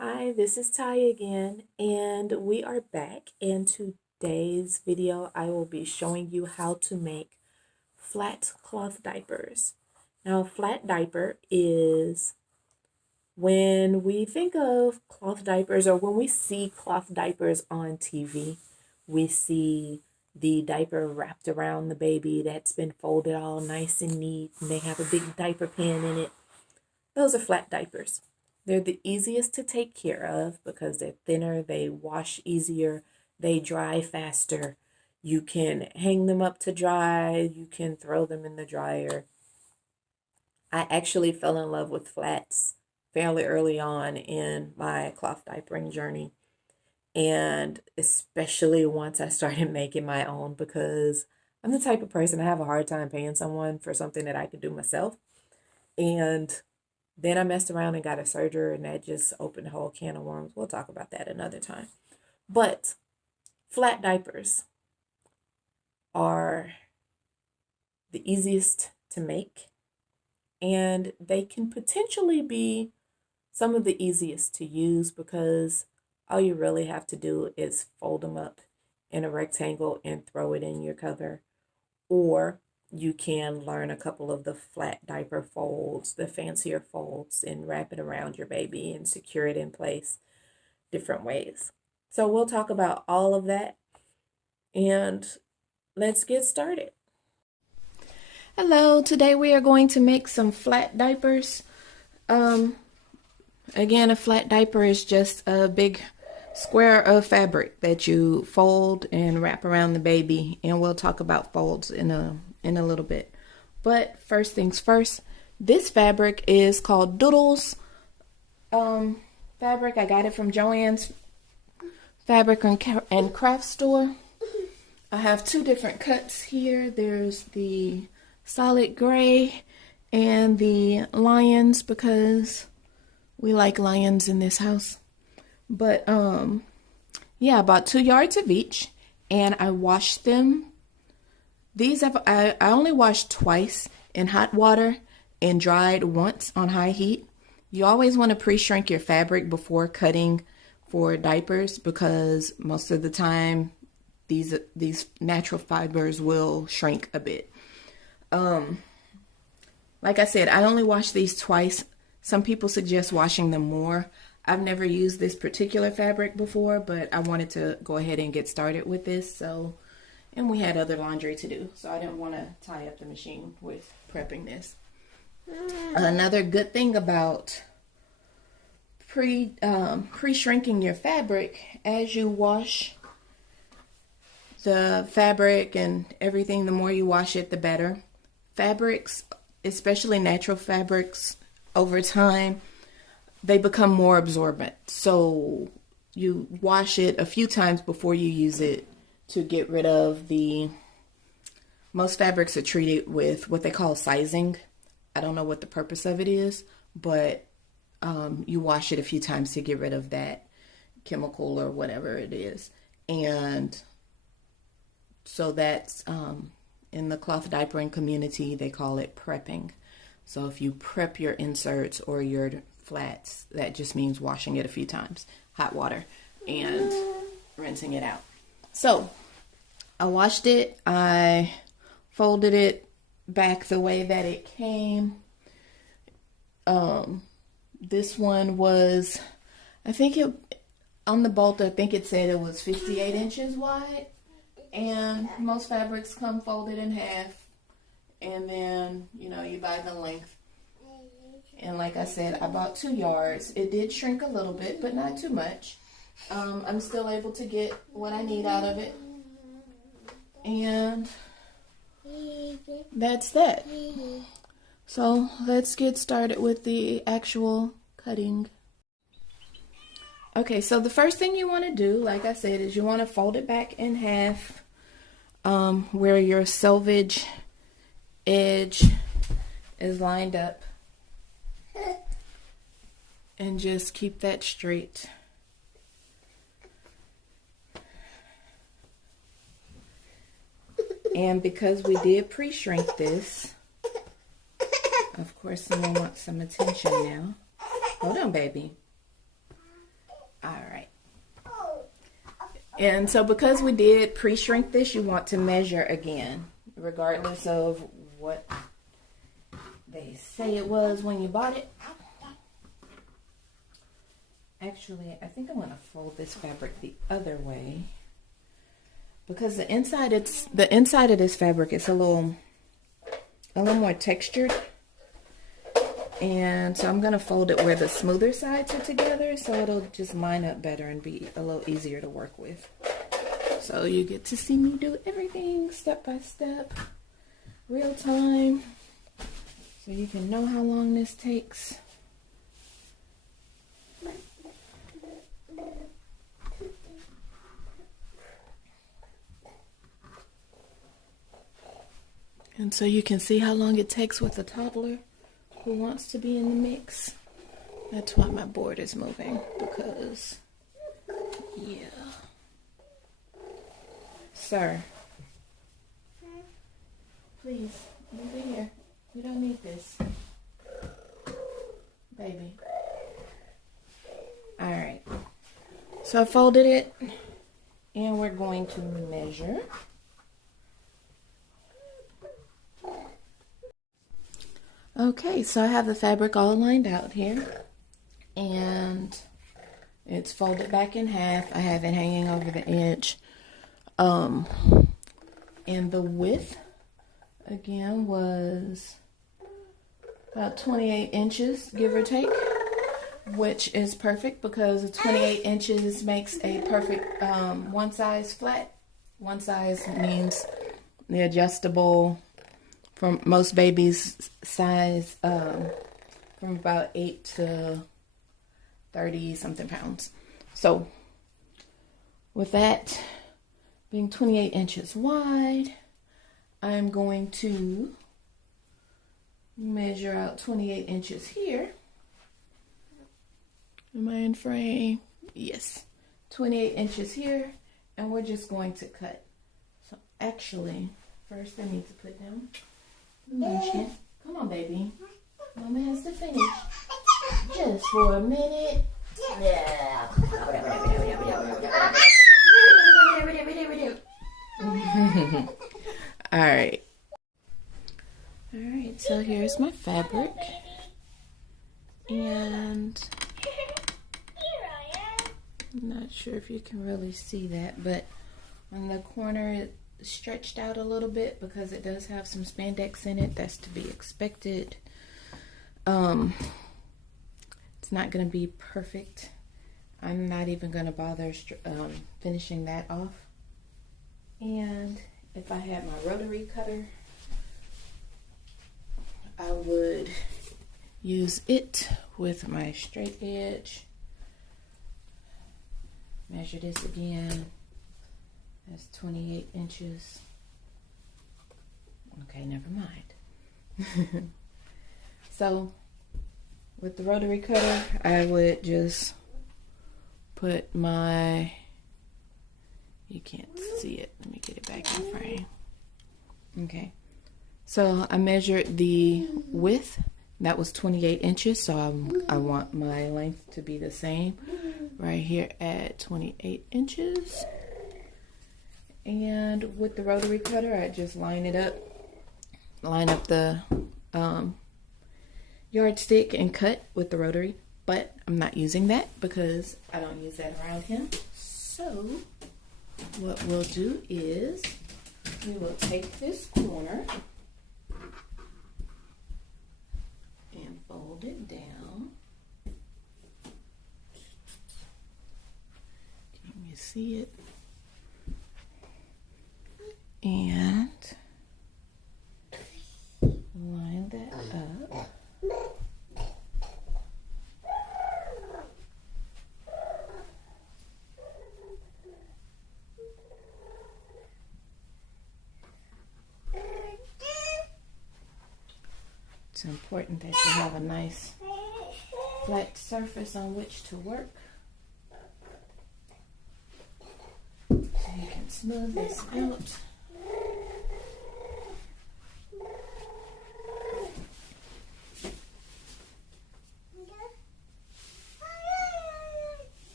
Hi, this is Ty again, and we are back. In today's video, I will be showing you how to make flat cloth diapers. Now, flat diaper is when we think of cloth diapers or when we see cloth diapers on TV, we see the diaper wrapped around the baby that's been folded all nice and neat, and they have a big diaper pin in it. Those are flat diapers. They're the easiest to take care of because they're thinner, they wash easier, they dry faster. You can hang them up to dry, you can throw them in the dryer. I actually fell in love with flats fairly early on in my cloth diapering journey, and especially once I started making my own because I'm the type of person I have a hard time paying someone for something that I could do myself. And then I messed around and got a serger, and that just opened a whole can of worms. We'll talk about that another time. But flat diapers are the easiest to make, and they can potentially be some of the easiest to use because all you really have to do is fold them up in a rectangle and throw it in your cover. Or you can learn a couple of the flat diaper folds, the fancier folds, and wrap it around your baby and secure it in place different ways. So we'll talk about all of that, and let's get started. Hello, today we are going to make some flat diapers. Again, a flat diaper is just a big square of fabric that you fold and wrap around the baby, and we'll talk about folds in a little bit. But first things first, this fabric is called Doodles fabric. I got it from Joann's fabric and craft store. I have two different cuts here. There's the solid gray and the lions because we like lions in this house. But yeah, about 2 yards of each, and I washed them. These I only washed twice in hot water and dried once on high heat. You always want to pre-shrink your fabric before cutting for diapers because most of the time these natural fibers will shrink a bit. Like I said, I only washed these twice. Some people suggest washing them more. I've never used this particular fabric before, but I wanted to go ahead and get started with this. And we had other laundry to do, so I didn't want to tie up the machine with prepping this. Another good thing about pre-shrinking your fabric, as you wash the fabric and everything, the more you wash it, the better. Fabrics, especially natural fabrics, over time, they become more absorbent. So you wash it a few times before you use it to get rid of most fabrics are treated with what they call sizing. I don't know what the purpose of it is, but you wash it a few times to get rid of that chemical or whatever it is. And so that's in the cloth diapering community, they call it prepping. So if you prep your inserts or your flats, that just means washing it a few times, hot water, and rinsing it out. So I washed it, I folded it back the way that it came. This one was, on the bolt, I think it said it was 58 inches wide, and most fabrics come folded in half, and then, you buy the length. And like I said, I bought 2 yards. It did shrink a little bit, but not too much. I'm still able to get what I need out of it. And that's that. So let's get started with the actual cutting. Okay, so the first thing you want to do, like I said, is you want to fold it back in half where your selvage edge is lined up. And just keep that straight. And because we did pre-shrink this, of course, someone wants some attention now. Hold on, baby. And so because we did pre-shrink this, you want to measure again, regardless of what they say it was when you bought it. Actually, I think I'm going to fold this fabric the other way, because the inside of this fabric is a little more textured. And so I'm going to fold it where the smoother sides are together, so it'll just line up better and be a little easier to work with. So you get to see me do everything step by step, real time, so you can know how long this takes. And so you can see how long it takes with a toddler who wants to be in the mix. That's why my board is moving, because, yeah. Sir, please, move in here. We don't need this. Baby. All right. So I folded it, and we're going to measure. Okay, so I have the fabric all lined out here, and it's folded back in half. I have it hanging over the edge. And the width, again, was about 28 inches, give or take, which is perfect because 28 inches makes a perfect one size flat. One size means the adjustable from most babies' size, from about 8 to 30 something pounds. So with that being 28 inches wide, I'm going to measure out 28 inches here. Am I in frame? Yes. 28 inches here, and we're just going to cut. So actually, first I need to put down the munchkin. Come on, baby. Mama has to finish. Just for a minute. Yeah. Alright. Alright, so here's my fabric. And I'm not sure if you can really see that, but on the corner it stretched out a little bit because it does have some spandex in it. That's to be expected. It's not going to be perfect. I'm not even going to bother finishing that off. And if I had my rotary cutter, I would use it with my straight edge. Measure this again. That's 28 inches. Okay, never mind. So with the rotary cutter, I would just put my, you can't see it. Let me get it back in frame. Okay. So I measured the width. That was 28 inches. So I want my length to be the same right here at 28 inches. And with the rotary cutter, I just line it up, line up the yardstick and cut with the rotary. But I'm not using that because I don't use that around him. So what we'll do is we will take this corner and fold it down. Can you see it? And line that up. It's important that you have a nice flat surface on which to work, so you can smooth this out.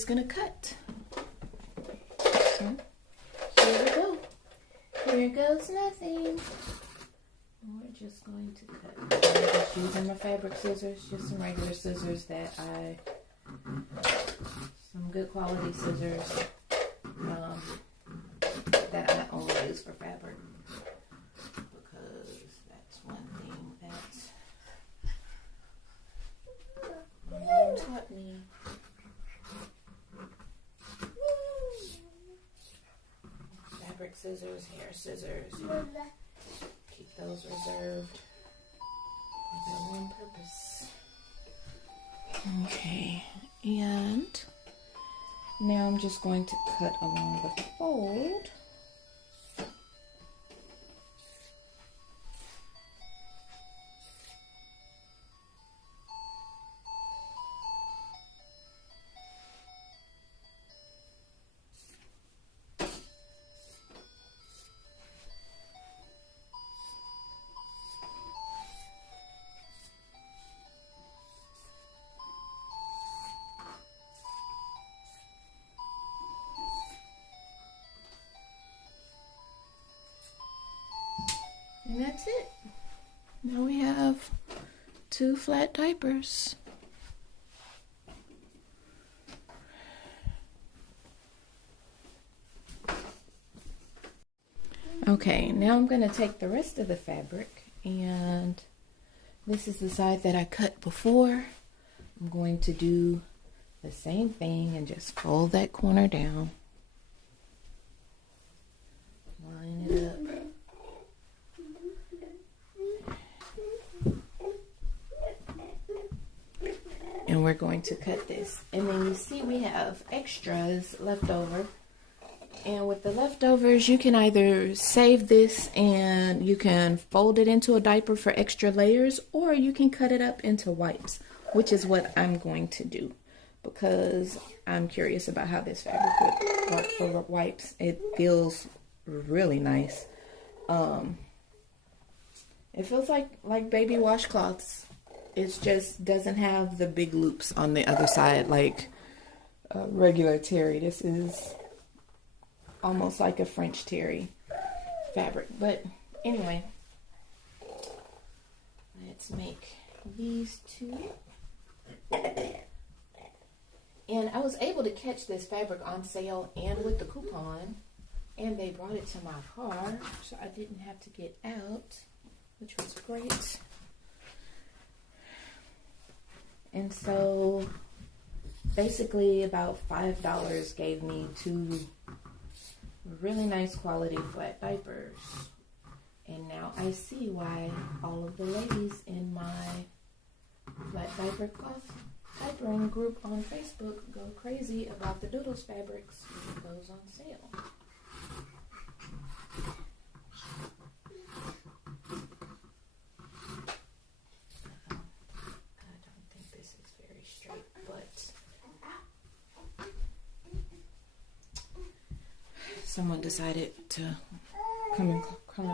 just gonna cut. So, here we go. Here goes nothing. We're just going to cut. I'm just using my fabric scissors, just some regular scissors some good quality scissors that I only use for fabric, because that's one thing that my mom taught me. Fabric scissors, hair scissors, keep those reserved for that one purpose. Okay, and now I'm just going to cut along the fold. And that's it. Now we have 2 flat diapers. Okay, now I'm going to take the rest of the fabric, and this is the side that I cut before. I'm going to do the same thing and just fold that corner down. Line it up. And we're going to cut this. And then you see we have extras left over. And with the leftovers, you can either save this and you can fold it into a diaper for extra layers, or you can cut it up into wipes, which is what I'm going to do, because I'm curious about how this fabric would work for wipes. It feels really nice. It feels like baby washcloths. It just doesn't have the big loops on the other side like regular terry. This is almost like a French terry fabric. But anyway, let's make these 2. And I was able to catch this fabric on sale and with the coupon, and they brought it to my car, so I didn't have to get out, which was great. And so basically about $5 gave me 2 really nice quality flat diapers. And now I see why all of the ladies in my flat diaper cloth diapering group on Facebook go crazy about the Doodles fabrics when it goes on sale. Someone decided to come in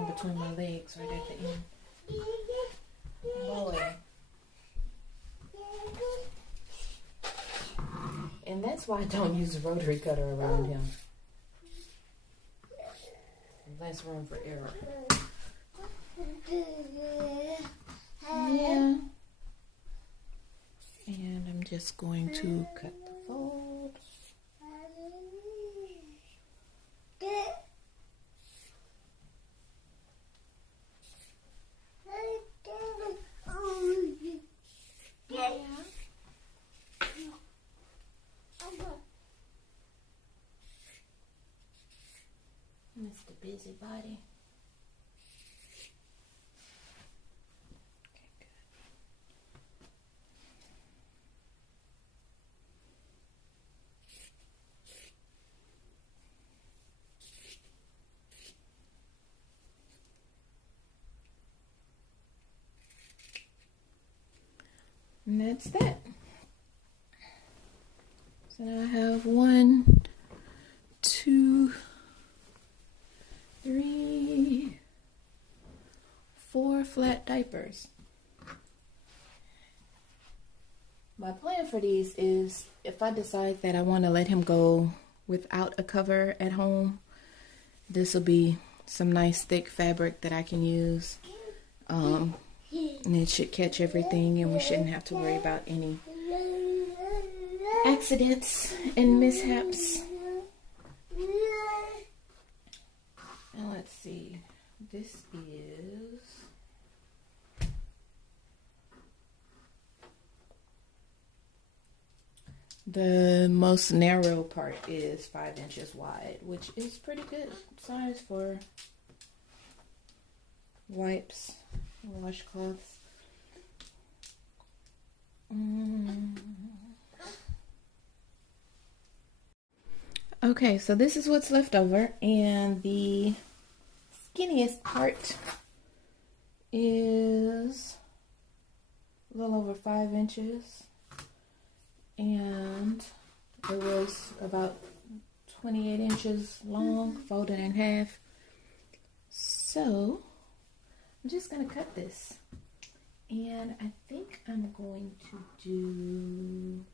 between my legs right at the end. Boy. And that's why I don't use a rotary cutter around him. Less room for error. Yeah. And I'm just going to cut the fold. Mr. Busybody. Okay, good. And that's that. So now I have 1, 2, 3, 4 flat diapers. my plan for these is if I decide that I want to let him go without a cover at home, this will be some nice thick fabric that I can use. And it should catch everything, and we shouldn't have to worry about any accidents and mishaps. And let's see, this is the most narrow part is 5 inches wide, which is pretty good size for wipes, washcloths. Okay, so this is what's left over, and the skinniest part is a little over 5 inches, and it was about 28 inches long, folded in half. So I'm just gonna cut this, and I think I'm going to do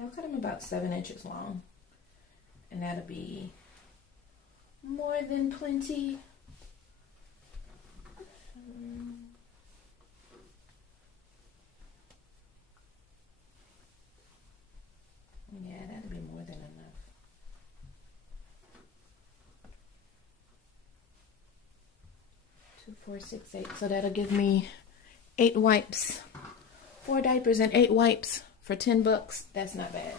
I'll cut them about 7 inches long, and that'll be more than plenty. Yeah, that'll be more than enough. 2, 4, 6, 8. So that'll give me 8 wipes, 4 diapers and 8 wipes. For $10, that's not bad.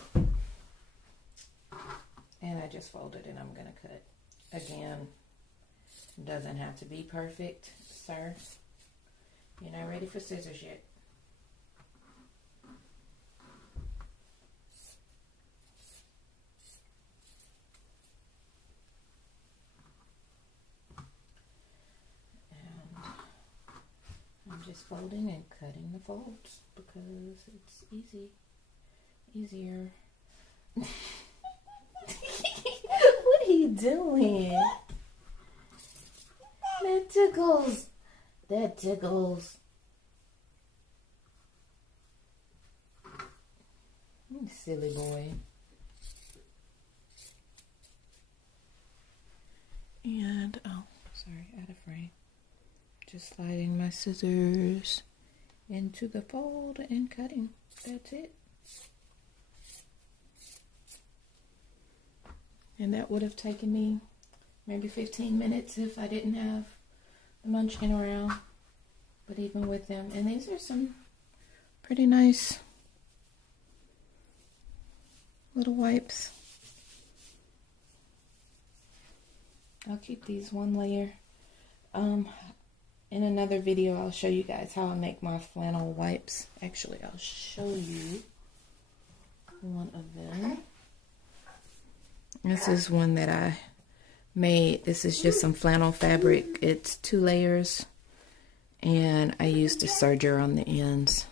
And I just folded and I'm gonna cut. Again, doesn't have to be perfect, sir. You're not ready for scissors yet. And I'm just folding and cutting the folds because it's easier. What are you doing? That tickles. That tickles. You silly boy. And, oh, sorry, out of frame. Just sliding my scissors into the fold and cutting. That's it. And that would have taken me maybe 15 minutes if I didn't have the munchkin around. But even with them, and these are some pretty nice little wipes. I'll keep these one layer. In another video, I'll show you guys how I make my flannel wipes. Actually, I'll show you one of them. This is one that I made. This is just some flannel fabric. It's 2 layers, and I used a serger on the ends.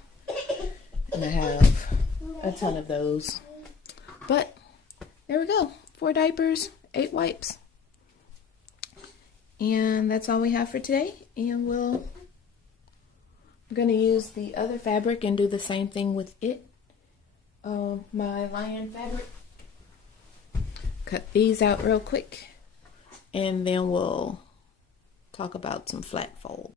And I have a ton of those. But there we go. 4 diapers, 8 wipes. And that's all we have for today. And we're going to use the other fabric and do the same thing with it. My lion fabric. Cut these out real quick. And then we'll talk about some flat fold.